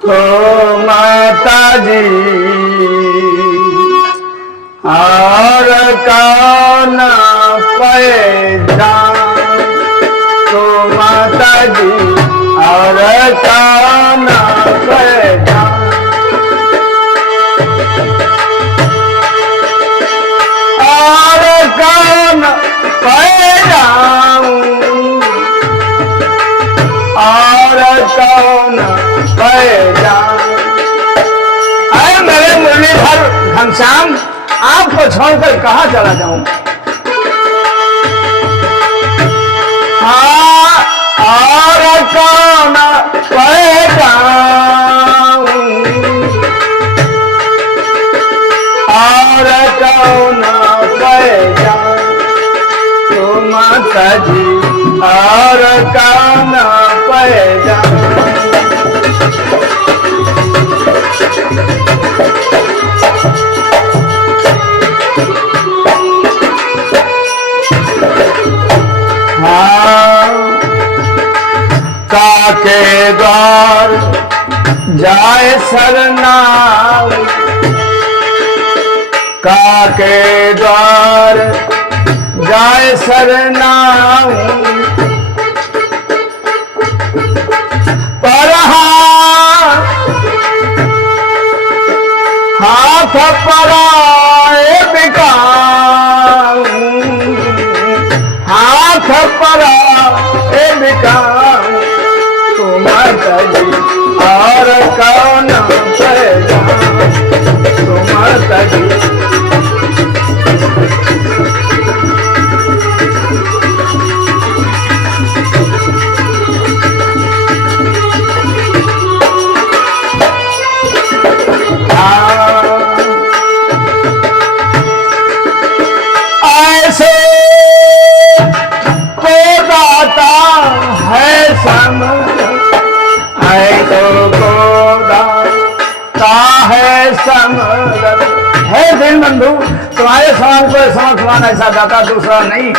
तो माता जी और कौन पैजान, तो माता जी और कौन पैजान। और कौन पैजान, और कौन पैजान। अरे मेरे मुरलीधर घनश्याम, आपको छोड़कर कहाँ चला जाऊं। हाँ, और कौन पैजान, और कौन पैजान, तो माता जी और कौन पैजान। काके द्वार जाए सरनाम, काके द्वार जाए सरनाम, पर हाथ पराए बिकाम, हाथ पराए बिकाम, तो माता जी और कौन पैजान, तो माता जी। ऐसे को दाता है समर्थ, ऐसे को दाता है समर्थ। है दिन बंधु, तुम्हारे समान को समर्थवान ऐसा दाता दूसरा नहीं।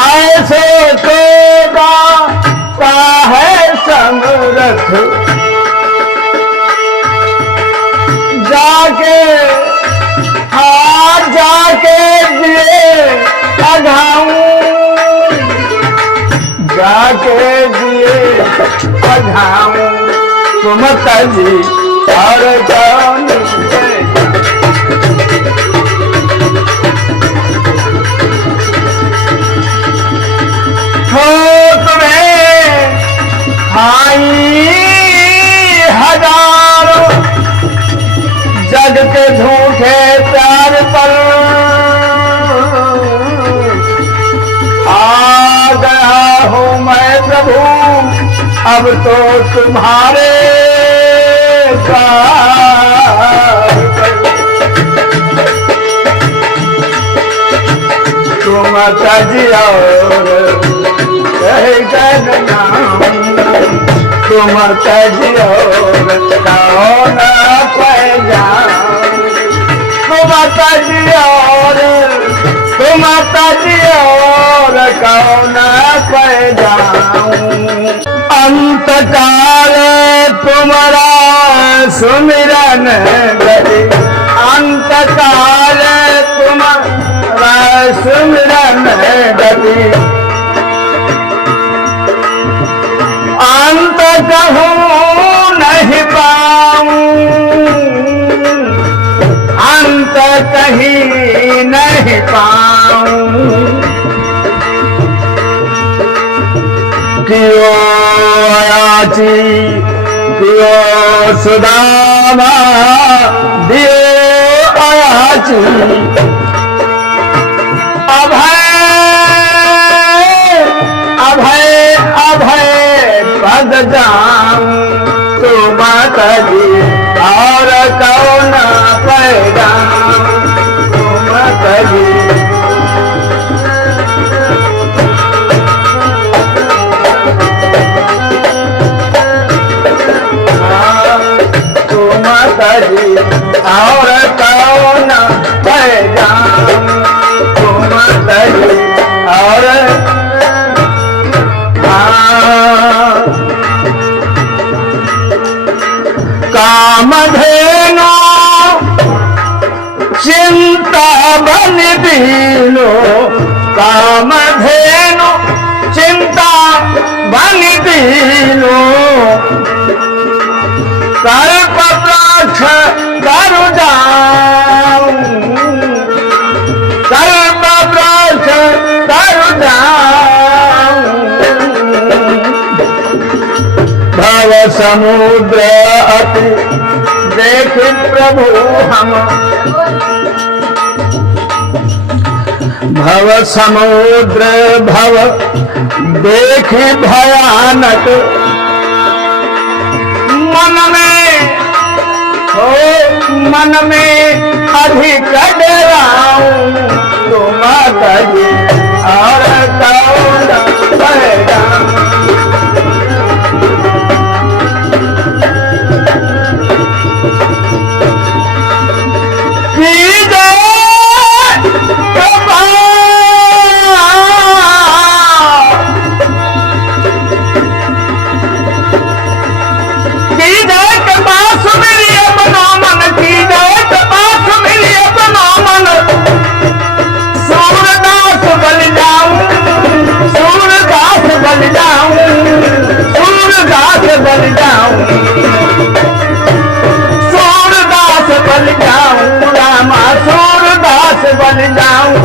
ऐसे को दाता है समर्थ, जाके हाथ जाके दिए अघाऊं, जाके दिए अघाऊं, तो माता जी और कौन पैजान। तुम्हें खाई हजारों जग के झूठे प्यार पर, आ गया हूँ मैं प्रभु अब तो तुम्हारे द्वार पर। तुम तजिया नाम, तुम तजिया कौन पैजान, तुम तजिया कौन पैजान। अंतकाल तुम्हारा सुमिरन गति, अंतकाल तुम्हारा सुमिरन गति, अंत कहूँ नहीं पाऊं, अंत कहीं नहीं पाऊं। कियो याची कियो सुदामा दियो अयाची, अभय अभय अभय पद जाऊं, तो माता जी और कौन पैजान, तो माता जी। तो माता जी और कौन पैजान, तो माता जी और कामधेनु चिंता बन दीनो, कामधेनु चिंता बन दीनो, कल्प वृक्ष तरु जाऊं, कल्प वृक्ष तरु जाऊं, भव समुद्र अति देख प्रभु हम, भव समुद्र भव देख भयानक, मन में अधिक डराऊं, तुम कही और कौन पहचान, बन जाऊं, सूरदास बन जाऊं, रामा सूरदास बन जाऊं,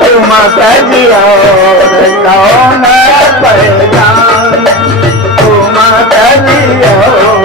तुम कही और कौन पहचान, तुम कही और